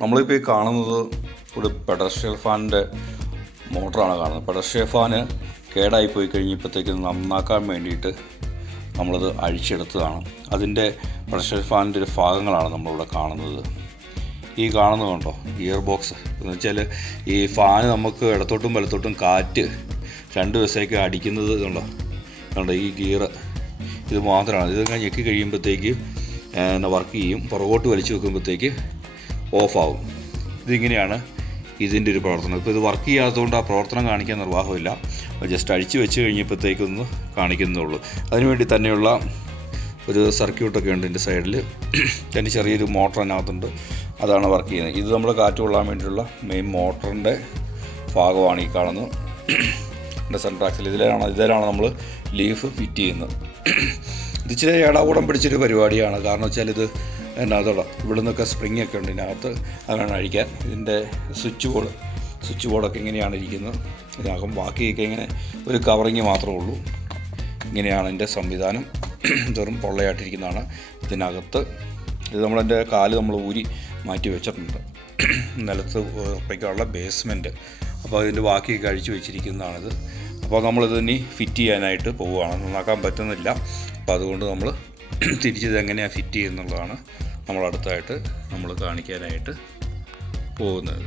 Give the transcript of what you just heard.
നമ്മളിപ്പോൾ ഈ കാണുന്നത് ഒരു പെഡസ്ട്രിയൽ ഫാനിൻ്റെ മോട്ടറാണ് കാണുന്നത്. പെഡസ്ട്രിയൽ ഫാന് കേടായി പോയി കഴിഞ്ഞപ്പോഴത്തേക്ക് നന്നാക്കാൻ വേണ്ടിയിട്ട് നമ്മളത് അഴിച്ചെടുത്തതാണ്. അതിൻ്റെ പെഡസ്ട്രിയൽ ഫാനിൻ്റെ ഒരു ഭാഗങ്ങളാണ് നമ്മളിവിടെ കാണുന്നത്. ഈ കാണുന്നത് കണ്ടോ, ഗിയർ ബോക്സ് എന്ന് വെച്ചാൽ ഈ ഫാന് നമുക്ക് ഇടത്തോട്ടും വലത്തോട്ടും കാറ്റ് രണ്ട് വശത്തേക്ക് അടിക്കുന്നത് കണ്ടോ ഈ ഗിയർ ഇത് മാത്രമാണ്. ഇതിങ്ങനെ ഞെക്കി കഴിയുമ്പോഴത്തേക്ക് വർക്ക് ചെയ്യും, പുറകോട്ട് വലിച്ചു വെക്കുമ്പോഴത്തേക്ക് ഓഫാവും. ഇതിങ്ങനെയാണ് ഇതിൻ്റെ ഒരു പ്രവർത്തനം. ഇപ്പോൾ ഇത് വർക്ക് ചെയ്യാത്തതുകൊണ്ട് ആ പ്രവർത്തനം കാണിക്കാൻ നിർവാഹമില്ല, ജസ്റ്റ് അഴിച്ച് വെച്ച് കഴിഞ്ഞപ്പോഴത്തേക്കൊന്ന് കാണിക്കുന്നുള്ളൂ. അതിനുവേണ്ടി തന്നെയുള്ള ഒരു സർക്യൂട്ടൊക്കെ ഉണ്ട് എൻ്റെ സൈഡിൽ. അതിൻ്റെ ചെറിയൊരു മോട്ടർ അതിനകത്തുണ്ട്, അതാണ് വർക്ക് ചെയ്യുന്നത്. ഇത് നമ്മൾ കാറ്റ് കൊള്ളാൻ വേണ്ടിയിട്ടുള്ള മെയിൻ മോട്ടറിൻ്റെ ഭാഗമാണ് ഈ കാണുന്നത്. എൻ്റെ സെൻട്രാക്സിൽ ഇതിലാണ് നമ്മൾ ലീഫ് ഫിറ്റ് ചെയ്യുന്നത്. ഇത് ഇച്ചിരി ഏടാകൂടം പിടിച്ചൊരു പരിപാടിയാണ്. കാരണം വെച്ചാൽ ഇത് അതിനകത്തോടെ ഇവിടെ നിന്നൊക്കെ സ്പ്രിങ് ഒക്കെ ഉണ്ട് ഇതിനകത്ത്, അതാണ് അഴിക്കാൻ. ഇതിൻ്റെ സ്വിച്ച് ബോർഡൊക്കെ ഇങ്ങനെയാണ് ഇരിക്കുന്നത്. ഇതിനകം ബാക്കിയൊക്കെ ഇങ്ങനെ ഒരു കവറിങ് മാത്രമേ ഉള്ളൂ. ഇങ്ങനെയാണ് എൻ്റെ സംവിധാനം. വെറും പൊള്ളയായിട്ടിരിക്കുന്നതാണ് ഇതിനകത്ത്. ഇത് നമ്മളതിൻ്റെ കാല് നമ്മൾ ഊരി മാറ്റി വെച്ചിട്ടുണ്ട്, നിലത്ത് ഉറപ്പിക്കാനുള്ള ബേസ്മെൻറ്റ്. അപ്പോൾ അതിൻ്റെ ബാക്കിയൊക്കെ അഴിച്ചു വെച്ചിരിക്കുന്നതാണിത്. അപ്പോൾ നമ്മളിത് ഇനി ഫിറ്റ് ചെയ്യാനായിട്ട് പോവുകയാണ്. നന്നാക്കാൻ പറ്റുന്നില്ല, അപ്പോൾ അതുകൊണ്ട് നമ്മൾ തിരിച്ചത് എങ്ങനെയാണ് ഫിറ്റ് ചെയ്യുന്നുള്ളതാണ് നമ്മളടുത്തായിട്ട് നമ്മൾ കാണിക്കാനായിട്ട് പോകുന്നത്.